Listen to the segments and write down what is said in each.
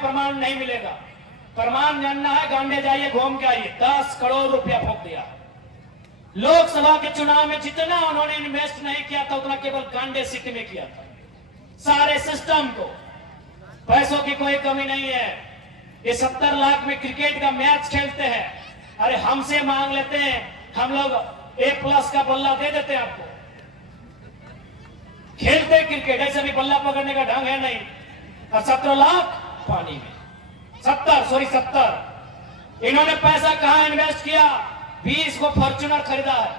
प्रमाण नहीं मिलेगा। प्रमाण जानना है, गांडे जाइए, घूम के आइए। 10 करोड़ रुपया फूंक दिया। लोकसभा के चुनाव में जितना उन्होंने इन्वेस्ट नहीं किया था उतना केवल गांडे सिटी में किया था। सारे सिस्टम को, पैसों की कोई कमी नहीं है। ये 70 लाख में क्रिकेट का मैच खेलते हैं। अरे हमसे मांग लेते हैं, हम लोग A+ का बल्ला दे देते हैं आपको। खेलते क्रिकेट, ऐसे भी बल्ला पकड़ने का ढंग है नहीं। और 17 लाख पानी में। 70 इन्होंने पैसा कहां इन्वेस्ट किया? 20 को फॉर्च्यूनर खरीदा है,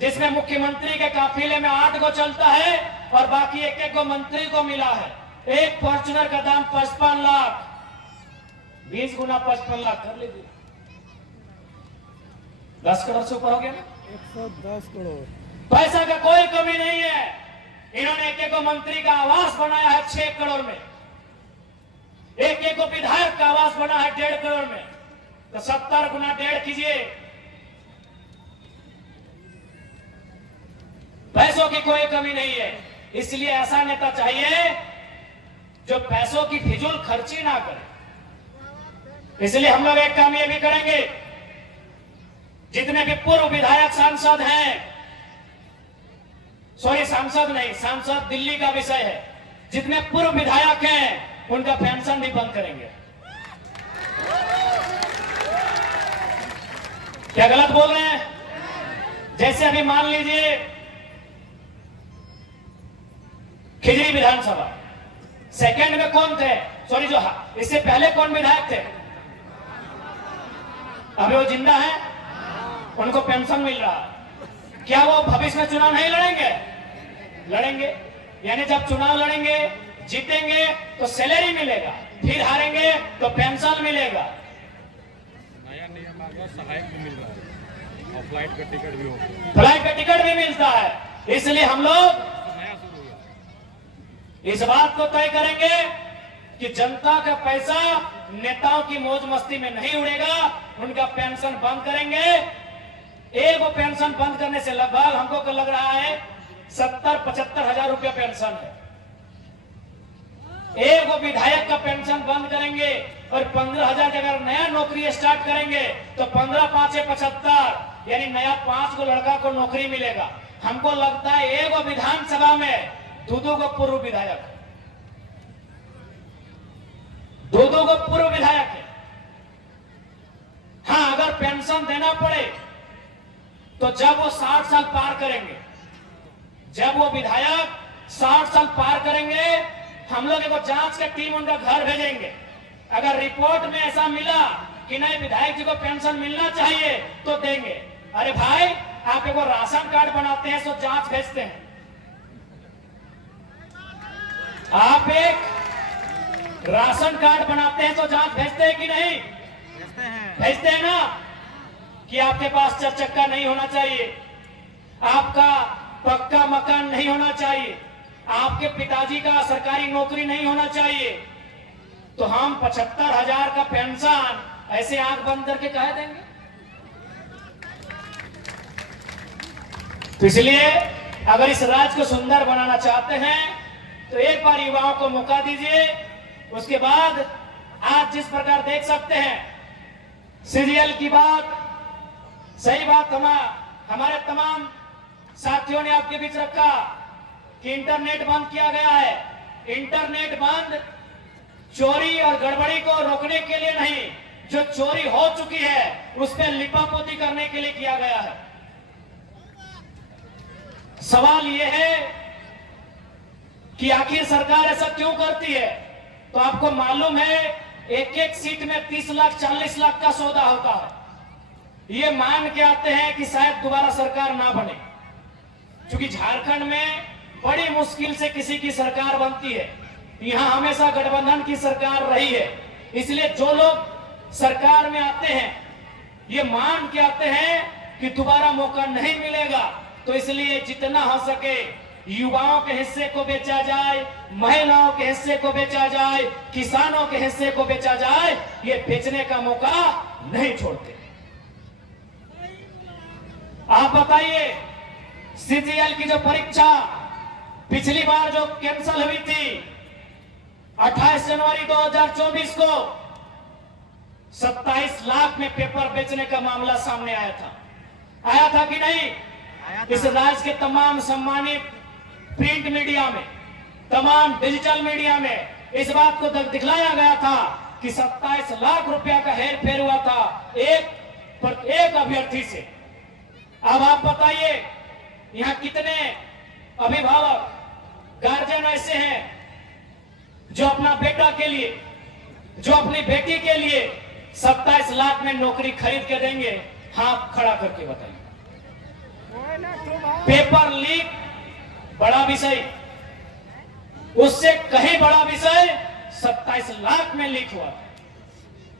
जिसमें मुख्यमंत्री के काफिले में 8 को चलता है और बाकी एक को मंत्री को मिला है। एक फॉर्च्यूनर का दाम 55 लाख। 20 गुना 55 लाख कर लीजिए, 10 करोड़ से ऊपर हो गया ना। 110 करोड़। पैसा का कोई कमी नहीं है। इन्होंने एक को मंत्री का आवास बनाया है 6 करोड़ में। एक को विधायक का आवास बना है 1.5 करोड़ में। तो 70 गुना 1.5 कीजिए। पैसों की कोई कमी नहीं है। इसलिए ऐसा नेता चाहिए जो पैसों की फिजूल खर्ची ना करे। इसलिए हम लोग एक काम ये भी करेंगे, जितने भी पूर्व विधायक सांसद हैं, सॉरी सांसद नहीं, सांसद दिल्ली का विषय है, जितने पूर्व विधायक हैं उनका पेंशन भी बंद करेंगे। क्या गलत बोल रहे हैं? जैसे अभी मान लीजिए खिजरी विधानसभा, सेकंड में कौन थे? सॉरी, जो इससे पहले कौन विधायक थे? अभी वो जिंदा है, उनको पेंशन मिल रहा है। क्या वो भविष्य में चुनाव नहीं लड़ेंगे? लड़ेंगे। यानी जब चुनाव लड़ेंगे, जीतेंगे तो सैलरी मिलेगा, फिर हारेंगे तो पेंशन मिलेगा। नया नियम आ गया, सहायक भी मिल रहा है और फ्लाइट का टिकट भी होता है। फ्लाइट का टिकट भी मिलता है। इसलिए हम लोग इस बात को तय करेंगे कि जनता का पैसा नेताओं की मौज मस्ती में नहीं उड़ेगा। उनका पेंशन बंद करेंगे। एक पेंशन बंद करने से लगभग हमको लग रहा है 70-75 हजार रुपया पेंशन है। एक विधायक का पेंशन बंद करेंगे और 15,000 की अगर नया नौकरी स्टार्ट करेंगे तो 15×5=75, यानी नया 5 को लड़का को नौकरी मिलेगा। हमको लगता है एक विधानसभा में 2 को पूर्व विधायक है, 2 को पूर्व विधायक है। हाँ, अगर पेंशन देना पड़े तो जब वो 60 साल पार करेंगे, जब वो विधायक 60 साल पार करेंगे, हम लोग एक जांच का टीम उनका घर भेजेंगे। अगर रिपोर्ट में ऐसा मिला कि नहीं विधायक जी को पेंशन मिलना चाहिए तो देंगे। अरे भाई, आप एक राशन कार्ड बनाते हैं तो जांच भेजते हैं। आप एक राशन कार्ड बनाते हैं तो जांच भेजते हैं कि नहीं? भेजते हैं ना। कि आपके पास 4 चक्का नहीं होना चाहिए, आपका पक्का मकान नहीं होना चाहिए, आपके पिताजी का सरकारी नौकरी नहीं होना चाहिए, तो हम 75,000 का पेंशन ऐसे आंख बंद करके कह देंगे? तो इसलिए अगर इस राज्य को सुंदर बनाना चाहते हैं तो एक बार युवाओं को मौका दीजिए। उसके बाद आज जिस प्रकार देख सकते हैं सीरियल की बात, सही बात हमारे तमाम साथियों ने आपके बीच रखा कि इंटरनेट बंद किया गया है। इंटरनेट बंद चोरी और गड़बड़ी को रोकने के लिए नहीं, जो चोरी हो चुकी है उस पर लिपापोती करने के लिए किया गया है। सवाल यह है कि आखिर सरकार ऐसा क्यों करती है? तो आपको मालूम है एक सीट में 30 लाख 40 लाख का सौदा होता है। ये मान के आते हैं कि शायद दोबारा सरकार ना बने, क्योंकि झारखंड में बड़ी मुश्किल से किसी की सरकार बनती है। यहां हमेशा गठबंधन की सरकार रही है। इसलिए जो लोग सरकार में आते हैं ये मान के आते हैं कि दोबारा मौका नहीं मिलेगा, तो इसलिए जितना हो सके युवाओं के हिस्से को बेचा जाए, महिलाओं के हिस्से को बेचा जाए, किसानों के हिस्से को बेचा जाए, ये बेचने का मौका नहीं छोड़ते। आप बताइए, सीजीएल की जो परीक्षा पिछली बार जो कैंसिल हुई थी, 28 जनवरी 2024 को 27 लाख में पेपर बेचने का मामला सामने आया था कि नहीं? इस राज्य के तमाम सम्मानित प्रिंट मीडिया में, तमाम डिजिटल मीडिया में इस बात को दिखलाया गया था कि 27 लाख रुपया का हेर फेर हुआ था एक अभ्यर्थी से। अब आप बताइए, यहां कितने अभिभावक, गार्जियन ऐसे हैं जो अपना बेटा के लिए, जो अपनी बेटी के लिए 27 लाख में नौकरी खरीद के देंगे? हाथ खड़ा करके बताइए। पेपर लीक बड़ा विषय, उससे कहीं बड़ा विषय 27 लाख में लीक हुआ।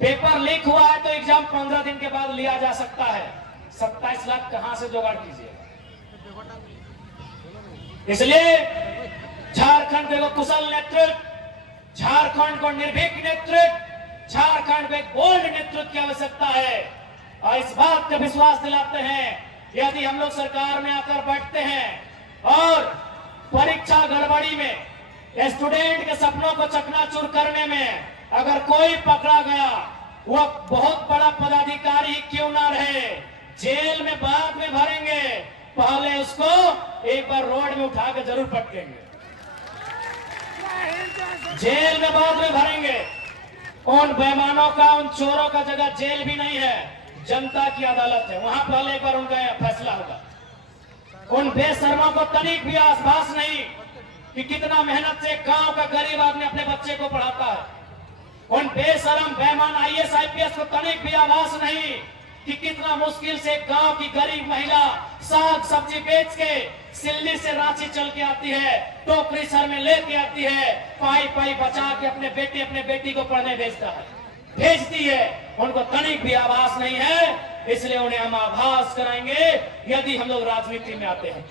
पेपर लीक हुआ है तो एग्जाम 15 दिन के बाद लिया जा सकता है, 27 लाख कहां से जुगाड़ कीजिएगा? इसलिए झारखंड को कुशल नेतृत्व, झारखंड को निर्भीक नेतृत्व, झारखंड को एक बोल्ड नेतृत्व की आवश्यकता है। और इस बात का विश्वास दिलाते हैं, यदि हम लोग सरकार में आकर बैठते हैं और परीक्षा गड़बड़ी में, स्टूडेंट के सपनों को चकनाचूर करने में अगर कोई पकड़ा गया, वह बहुत बड़ा पदाधिकारी क्यों ना रहे, जेल में बाद में भरेंगे, पहले उसको एक बार रोड में उठा के जरूर पटकेंगे, जेल में बाद में भरेंगे। उन बेईमानों का, उन चोरों का जगह जेल भी नहीं है, जनता की अदालत है, वहां पहले एक बार उनका फैसला होगा। उन बेशर्मों को तनिक भी आभास नहीं कि कितना मेहनत से गांव का गरीब आदमी अपने बच्चे को पढ़ाता है। उन बेशरम बेईमान IAS IPS को तनिक भी आभास नहीं कि कितना मुश्किल से गांव की गरीब महिला साग सब्जी बेच के सिल्ली से रांची चल के आती है, टोकरी सर में लेके आती है, पाई पाई बचा के अपने बेटी को पढ़ने भेजती है। उनको तनिक भी आभास नहीं है, इसलिए उन्हें हम आभास कराएंगे यदि हम लोग राजनीति में आते हैं।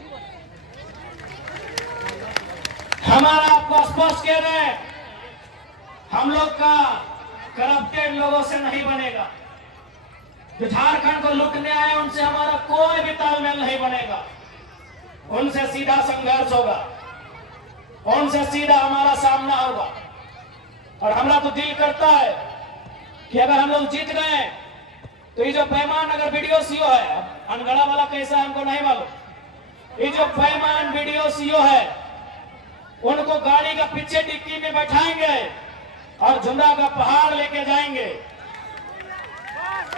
हमारा आपको स्पष्ट कह रहे हैं, हम लोग का करप्टेड लोगों से नहीं बनेगा। जो झारखंड को लूटने आए उनसे हमारा कोई भी तालमेल नहीं बनेगा, उनसे सीधा संघर्ष होगा, उनसे सीधा हमारा सामना होगा। और हमारा तो दिल करता है कि अगर हम लोग जीत गए तो ये जो बेईमान अगर वीडियो सीओ है, अनगढ़ा वाला कैसा है हमको नहीं मालूम, ये जो बेईमान वीडियो सीओ है उनको गाड़ी का पीछे डिक्की में बैठाएंगे और झुमरा का पहाड़ लेके जाएंगे।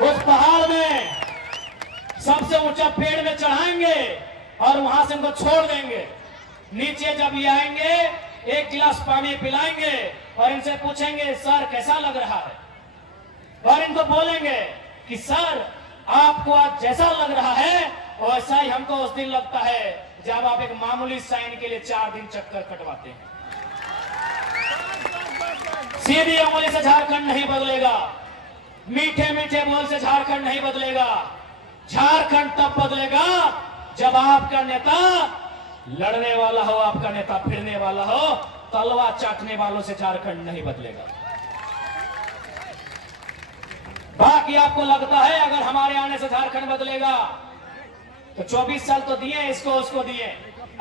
उस पहाड़ में सबसे ऊंचा पेड़ में चढ़ाएंगे और वहां से उनको छोड़ देंगे। नीचे जब ये आएंगे, एक गिलास पानी पिलाएंगे और इनसे पूछेंगे सर कैसा लग रहा है, और इनको बोलेंगे कि सर आपको आज जैसा लग रहा है वैसा ही हमको उस दिन लगता है जब आप एक मामूली साइन के लिए 4 दिन चक्कर कटवाते हैं। सीधी उंगली से झारखंड नहीं बदलेगा, मीठे मीठे बोल से झारखंड नहीं बदलेगा। झारखंड तब बदलेगा जब आपका नेता लड़ने वाला हो, आपका नेता फिरने वाला हो, तलवार चाटने वालों से झारखंड नहीं बदलेगा। बाकी आपको लगता है अगर हमारे आने से झारखंड बदलेगा तो 24 साल तो दिए, इसको उसको दिए,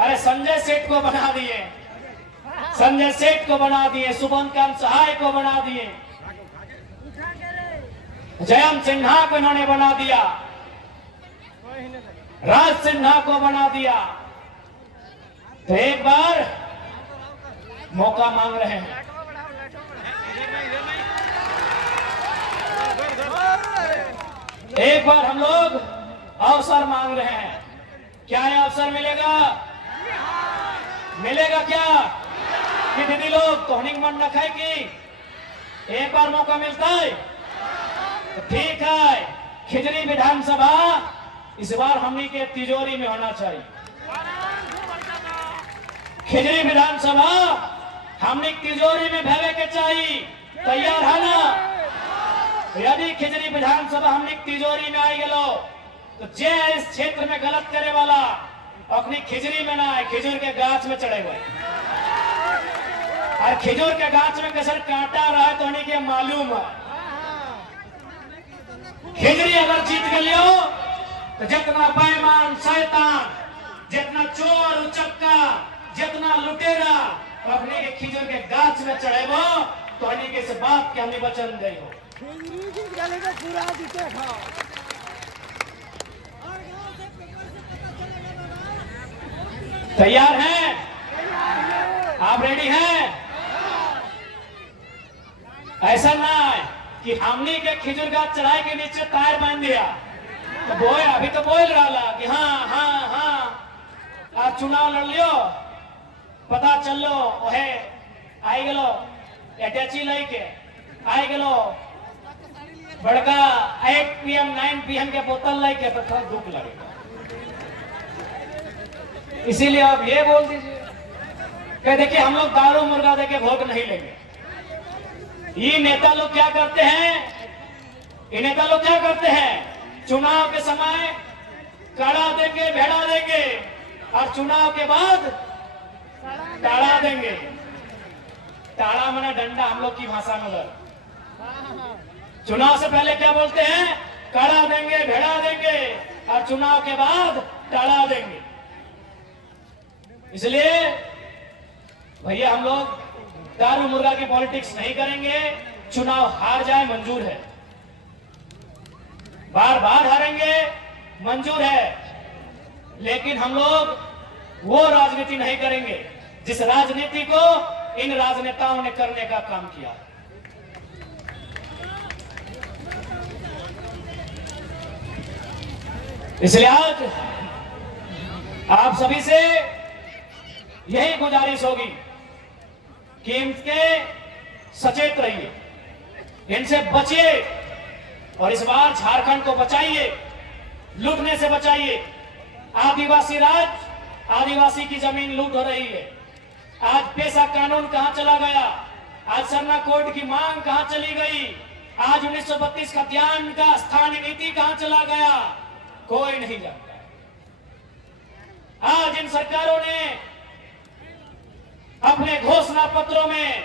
अरे संजय सेठ को बना दिए, संजय सेठ को बना दिए, सुबंतकांत सहाय को बना दिए, जयंत सिन्हा को इन्होंने बना दिया, राज सिन्हा को बना दिया। तो एक बार मौका मांग रहे हैं, एक बार हम लोग अवसर मांग रहे हैं। क्या ये अवसर मिलेगा? मिलेगा क्या कि दीदी लोग तोहनिंग मन रखे कि एक बार मौका मिलता है तो ठीक है। खिजरी विधानसभा इस बार हमनी के तिजोरी में होना चाहिए। खिजरी विधानसभा हमनी तिजोरी में भेवे के चाहिए, तैयार है ना? यदि खिजरी विधानसभा हमने तिजोरी में आई गलो तो जे इस क्षेत्र में गलत करे वाला अपनी खिजरी में ना आए, खिजूर के गाछ में चढ़े हुए। और खिजूर के गाछ में कसर कांटा रहा है तो उन्हीं के मालूम है। खिजरी अगर जीत गलियो तो जितना बेईमान शैतान, जितना चोर उचक्का, जितना लुटेरा अपने के खिजूर के गाछ में चढ़ेबो तो हनी के से बात के हमने वचन दे हो। तैयार हैं? आप रेडी हैं? ऐसा ना है कि हमने के खिजूर गाछ चढ़ाई के नीचे टायर बांध दिया तो बोल अभी तो बोल रहा कि हाँ हाँ हाँ आज चुनाव लड़ लियो पता चल लो ओहे आई गलो अटैची लेके आई गलो बड़का 8 PM 9 PM के बोतल लेके तो थोड़ा दुख लगेगा। इसीलिए आप ये बोल दीजिए कि देखिए हम लोग दारू मुर्गा देके वोट नहीं लेंगे। ये नेता लोग क्या करते हैं? ये नेता लोग क्या करते हैं? चुनाव के समय काढ़ा देंगे भेड़ा देंगे और चुनाव के बाद टाड़ा देंगे। टाड़ा माना डंडा हम लोग की भाषा में उधर। चुनाव से पहले क्या बोलते हैं? काढ़ा देंगे भेड़ा देंगे और चुनाव के बाद टाड़ा देंगे। इसलिए भैया हम लोग दारू मुर्गा की पॉलिटिक्स नहीं करेंगे। चुनाव हार जाए मंजूर है, बार बार हारेंगे मंजूर है, लेकिन हम लोग वो राजनीति नहीं करेंगे जिस राजनीति को इन राजनेताओं ने करने का काम किया। इसलिए आज आप सभी से यही गुजारिश होगी कि इनके सचेत रहिए, इनसे बचिए और इस बार झारखंड को बचाइए, लूटने से बचाइए। आदिवासी राज, आदिवासी की जमीन लूट हो रही है। आज पेशा कानून कहां चला गया? आज सरना कोड की मांग कहां चली गई? आज 1932 का ध्यान का स्थानीय नीति कहां चला गया? कोई नहीं जानता। आज इन सरकारों ने अपने घोषणा पत्रों में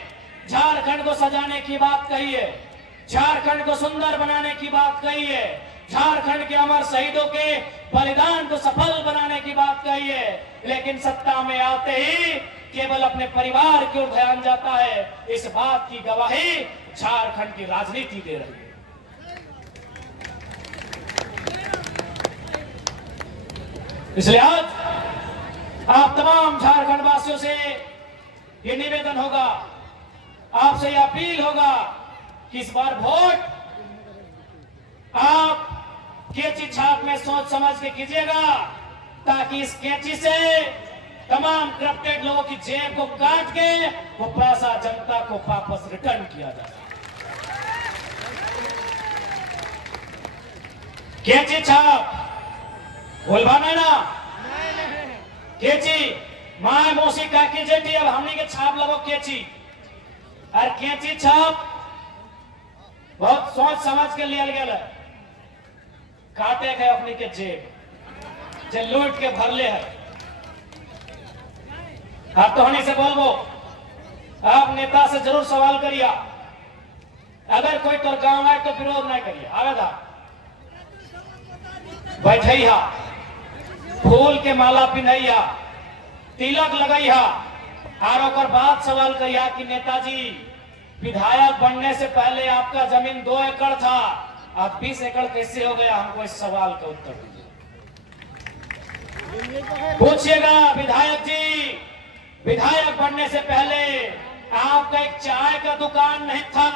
झारखंड को सजाने की बात कही है, झारखंड को सुंदर बनाने की बात कही है, झारखंड के अमर शहीदों के बलिदान को सफल बनाने की बात कही है, लेकिन सत्ता में आते ही केवल अपने परिवार की ओर ध्यान जाता है। इस बात की गवाही झारखंड की राजनीति दे रही है। इसलिए आज आप तमाम झारखंड वासियों से ये निवेदन होगा, आपसे ये अपील होगा कि इस बार वोट आप कैंची छाप में सोच समझ के कीजिएगा, ताकि इस कैंची से तमाम करप्टेड लोगों की जेब को काट के वो पैसा जनता को वापस रिटर्न किया जाए। कैंची छाप बोलवाना ना, कैंची माए मौसी काकी जेठी अब हमने के छाप लगो कैंची और कैंची छाप बहुत सोच समझ के लिया गया, काटे गए अपनी के जेब जे लूट के भरले है। आप तो हनी से बोलबो, आप नेता से जरूर सवाल करिए, अगर कोई तो गांव आए तो विरोध नहीं करिए, आवेदा बैठैया, फूल के माला पिन्हैया, तिलक लगैया और ओकर बाद सवाल करिया कि नेताजी विधायक बनने से पहले आपका जमीन 2 एकड़ था, अब 20 एकड़ कैसे हो गया? हमको इस सवाल का उत्तर दीजिए। पूछिएगा विधायक जी, विधायक बनने से पहले आपका एक चाय का दुकान नहीं था,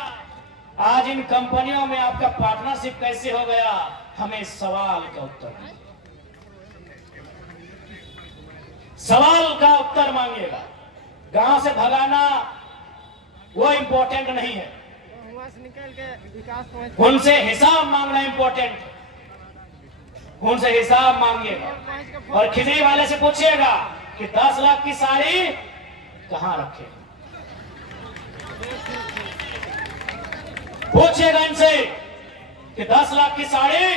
आज इन कंपनियों में आपका पार्टनरशिप कैसे हो गया? हमें इस सवाल का उत्तर दीजिए। सवाल का उत्तर मांगिएगा। गांव से भगाना वो इंपॉर्टेंट नहीं है, उनसे हिसाब मांगना इंपॉर्टेंट, उनसे हिसाब मांगिएगा। और खिजड़ी वाले से पूछिएगा कि 10 लाख की साड़ी कहां रखे, पूछिएगा इनसे कि 10 लाख की साड़ी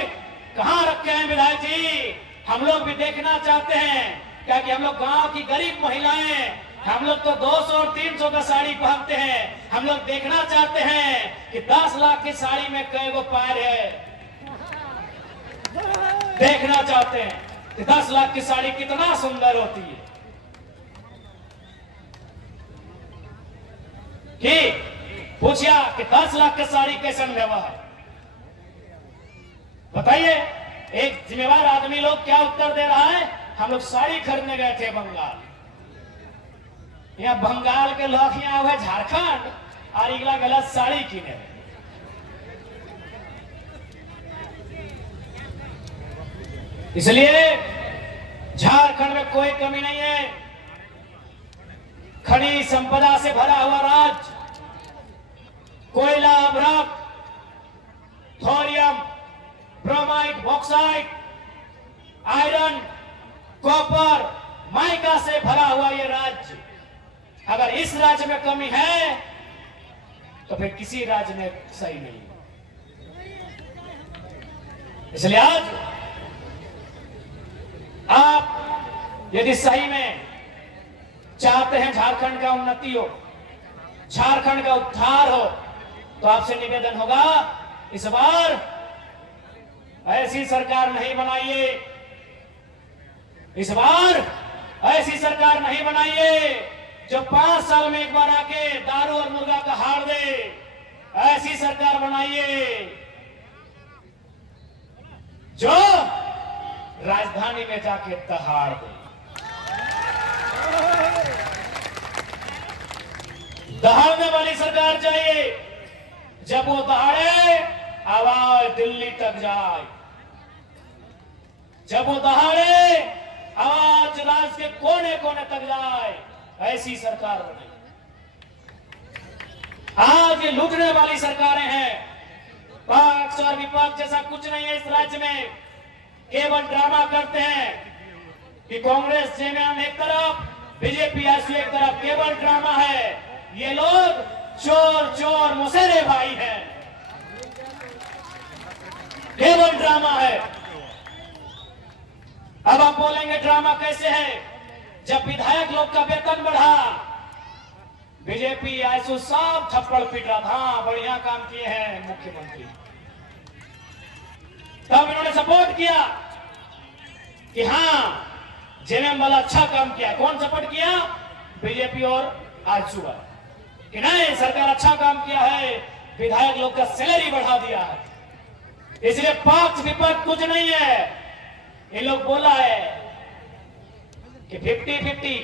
कहां रखे हैं विधायक जी? हम लोग भी देखना चाहते हैं, क्या कि हम लोग गांव की गरीब महिलाएं, हम लोग तो 200 और 300 का साड़ी पहनते हैं, हम लोग देखना चाहते हैं कि 10 लाख की साड़ी में कै गो पैर है, देखना चाहते हैं कि 10 लाख की साड़ी कितना सुंदर होती है। कि पूछा कि 10 लाख की साड़ी कैसे व्यवहार, बताइए। एक जिम्मेवार आदमी लोग क्या उत्तर दे रहा है, हम लोग साड़ी खरीदने गए थे बंगाल। यहाँ बंगाल के लोग यहाँ हुए झारखंड और इगला गलत साड़ी किने। इसलिए झारखंड में कोई कमी नहीं है। खनिज संपदा से भरा हुआ राज्य, कोयला, अभ्रक, thorium, bromide, bauxite, iron, copper, mica से भरा हुआ ये राज्य। अगर इस राज्य में कमी है तो फिर किसी राज्य में सही नहीं। इसलिए आज आप यदि सही में चाहते हैं झारखंड का उन्नति हो, झारखंड का उद्धार हो, तो आपसे निवेदन होगा, इस बार ऐसी सरकार नहीं बनाइए, इस बार ऐसी सरकार नहीं बनाइए जो 5 साल में एक बार आके दारू और मुर्गा का हार दे। ऐसी सरकार बनाइए जो राजधानी में जाके दहाड़ दे। दहाड़ने वाली सरकार चाहिए। जब वो दहाड़े, आवाज दिल्ली तक जाए। जब वो दहाड़े, आवाज राज्य के कोने कोने तक जाए। ऐसी सरकार बने। आज ये लूटने वाली सरकारें हैं। पक्ष और विपक्ष जैसा कुछ नहीं है इस राज्य में। केवल ड्रामा करते हैं कि कांग्रेस जेएमएम एक तरफ, बीजेपी आईएसयू एक तरफ। केवल ड्रामा है। ये लोग चोर चोर मुसेरे भाई हैं। केवल ड्रामा है। अब आप बोलेंगे ड्रामा कैसे है? जब विधायक लोग का वेतन बढ़ा, बीजेपी आईएसयू सब थप्पड़ पीट रहा था, हाँ बढ़िया काम किए हैं मुख्यमंत्री। तब इन्होंने सपोर्ट किया कि हाँ जेएमएम वाला अच्छा काम किया। कौन सपोर्ट किया? बीजेपी और आईएसयू वाला, कि नहीं सरकार अच्छा काम किया है, विधायक लोग का सैलरी बढ़ा दिया है। इसलिए पक्ष विपक्ष कुछ नहीं है। ये लोग बोला है कि 50-50